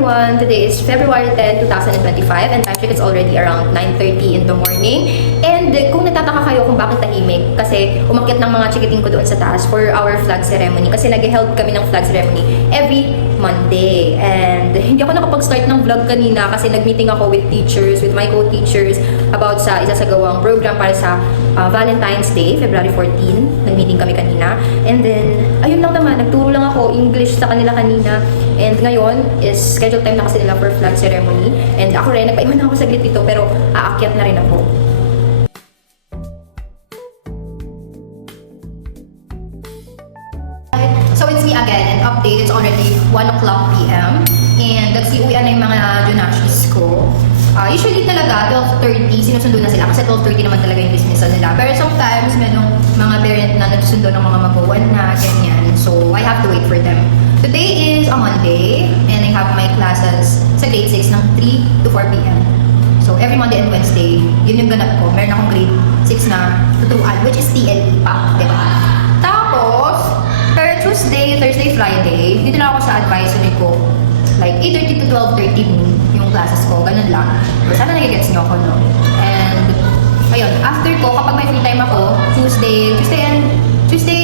everyone! Today is February 10, 2025 and time check is already around 9:30 in the morning. And kung natataka kayo kung bakit tahimik, kasi umakyat ng mga chikiting ko doon sa taas for our flag ceremony. Kasi nag-held kami ng flag ceremony every Monday. And hindi ako nakapag-start ng vlog kanina kasi nag-meeting ako with teachers, with my co-teachers about sa isasagawang program para sa Valentine's Day, February 14. Nag-meeting kami kanina. And then, ayun lang naman, nagturo lang ako English sa kanila kanina. And ngayon is scheduled time na kasi nila for flag ceremony. And ako rin, nagpaiwan na ako saglit dito pero aakyat na rin ako. So it's me again, and update, it's already 1 o'clock p.m. And nagsiuwian na yung mga junashes ko. Usually talaga, 12:30, sinusundo na sila kasi 12:30 naman talaga yung dismissal nila. Pero sometimes, merong mga parent na nagsusundo ng mga mag-1 na, ganyan. So, I have to wait for them. Today is a Monday, and I have my classes sa grade 6 ng 3 to 4 p.m. So, every Monday and Wednesday, yun yung ganap ko. Meron akong grade 6 na tuturuan, which is TLE pa, diba? Tapos, Tuesday, Thursday, Friday, dito lang ako sa advisory ko. Like, 8:30 to 12:30 yung classes ko. Ganun lang. So, sana nagigets nyo ako, no? And, ayun, after ko, kapag may free time ako, Tuesday,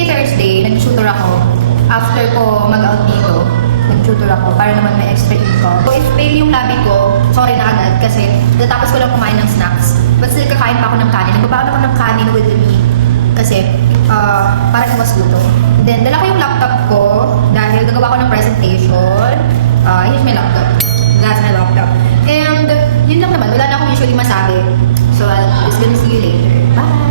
Thursday, nag-tutor ako. After ko mag-out dito, nag-tutor ako para naman may extra income. So, if fail yung labi ko, sorry na agad kasi natapos ko lang kumain ng snacks. But still, kakain pa ako ng kanin. Nagbabaon ako ng kanin with me kasi para iwas luto. Then, dala ko yung laptop ko dahil gagawa ko ng presentation. Here's my laptop. That's my laptop. And, yun lang naman. Wala na akong usually masabi. So, I'll just gonna see you later. Bye!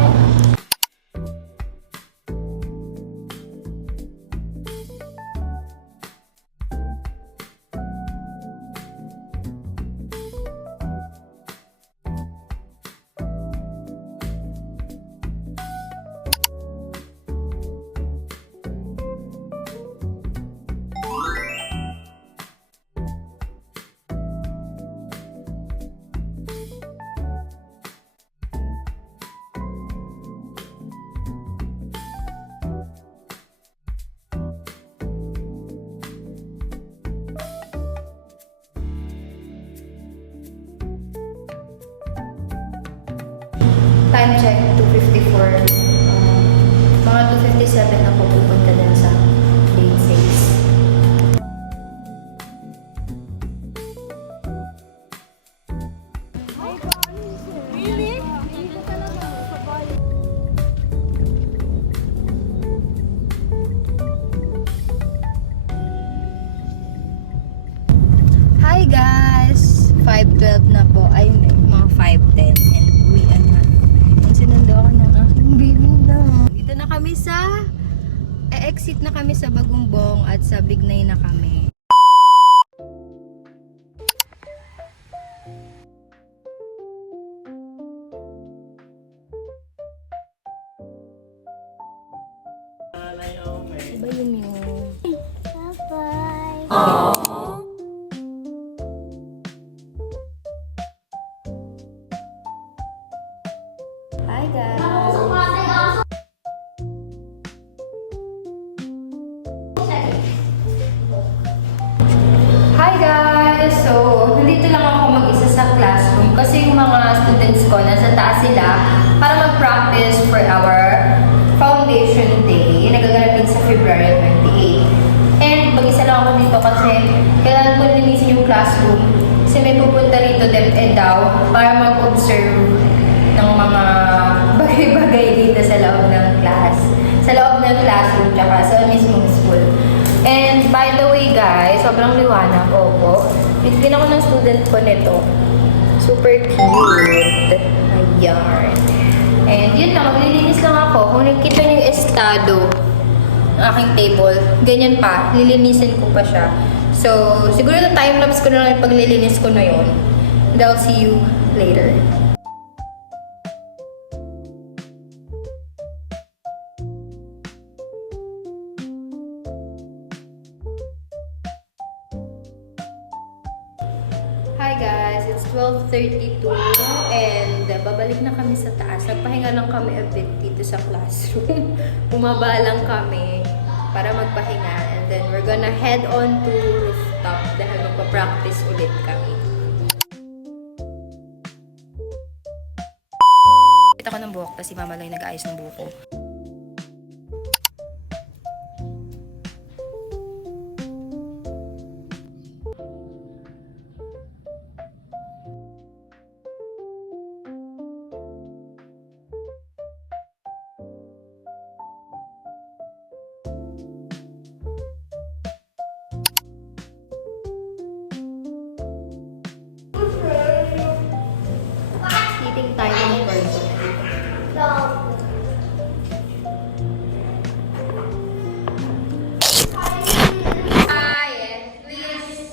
Time check, 2:54. Mga 2:57 na po pupunta din sa grade 6. Hi guys! 5:12 na po. Ay, mga 5:10 and uwian na. Sinundo ako ng aking baby na. Dito na kami sa exit na kami sa Bagumbong at sa Bignay na kami. Iba yun yun. Bye-bye. Hi guys! Hi guys! So, nandito lang ako mag-isa sa classroom kasi yung mga students ko nasa taas sila para mag-practice for our foundation day na gaganapin sa February 28. And mag-isa lang ako dito kasi kailangan ko linisin yung classroom kasi may pupunta rito DepEd daw para mag-observe ng mga bagay-bagay dito sa loob ng class. Sa loob ng classroom tsaka sa mismong school. And by the way guys, sobrang liwanag. Opo. Bigyan ako ng student ko nito. Super cute. Ayan. And yun lang, maglilinis lang ako. Kung nakita niyo yung estado ng aking table, ganyan pa. Lilinisin ko pa siya. So, siguro na time-lapse ko na lang yung paglilinis ko na yun. And I'll see you later. Hi guys, it's 12:32 and babalik na kami sa taas. Nagpahinga lang kami a bit dito sa classroom. Bumaba lang kami para magpahinga and then we're gonna head on to rooftop. laptop dahil magpa-practice ulit kami. Kita ko ng buhok, tapos si Mama lang yung nag-aayos ng buhok ko. Sitting tayo ng person. Quiet, please.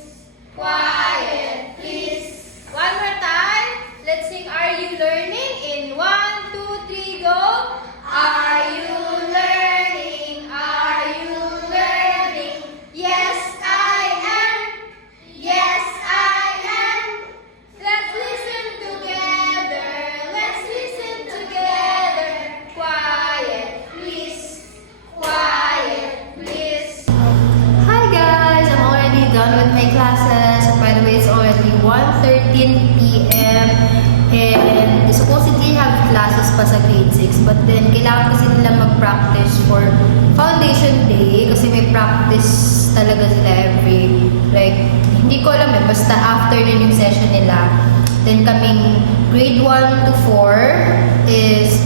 Quiet, please. One more time. Let's sing Are You Learning? In 1, 2, 3, go. Are you learning? Are you learning? Yes, I am. Yes, I am. Let's listen together. Let's listen together. Quiet, please. Quiet, please. Hi guys, I'm already done with my classes. And by the way, it's already 1:13 p.m. And supposedly have classes pa sa grade 6. But then, kailangan kasi nila mag-practice for foundation day. Kasi may practice talaga sila like, hindi ko alam basta after din yung session nila. Then kaming grade 1 to 4 is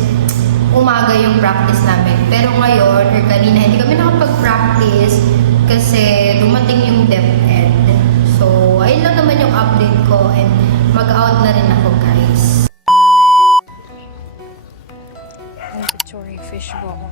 umaga yung practice namin. Pero ngayon, or kanina, hindi kami nakapag-practice kasi dumating yung DepEd. So, ayun lang naman yung update ko and mag-out na rin ako, guys. Mandatory fishbowl.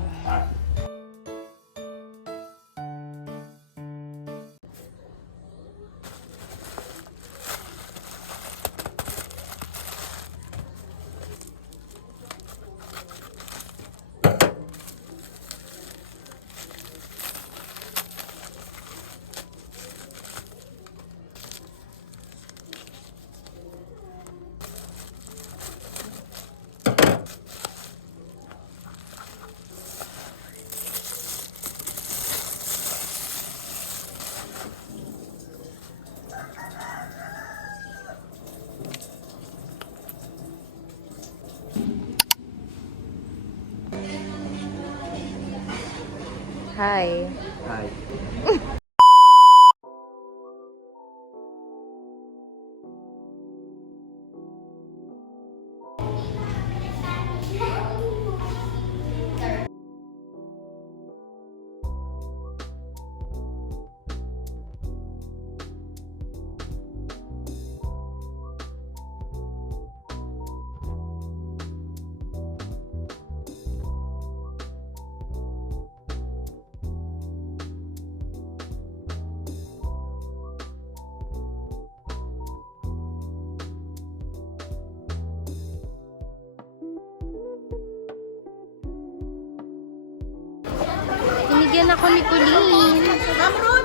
Hi. Hi. Binigyan ako ni Colleen.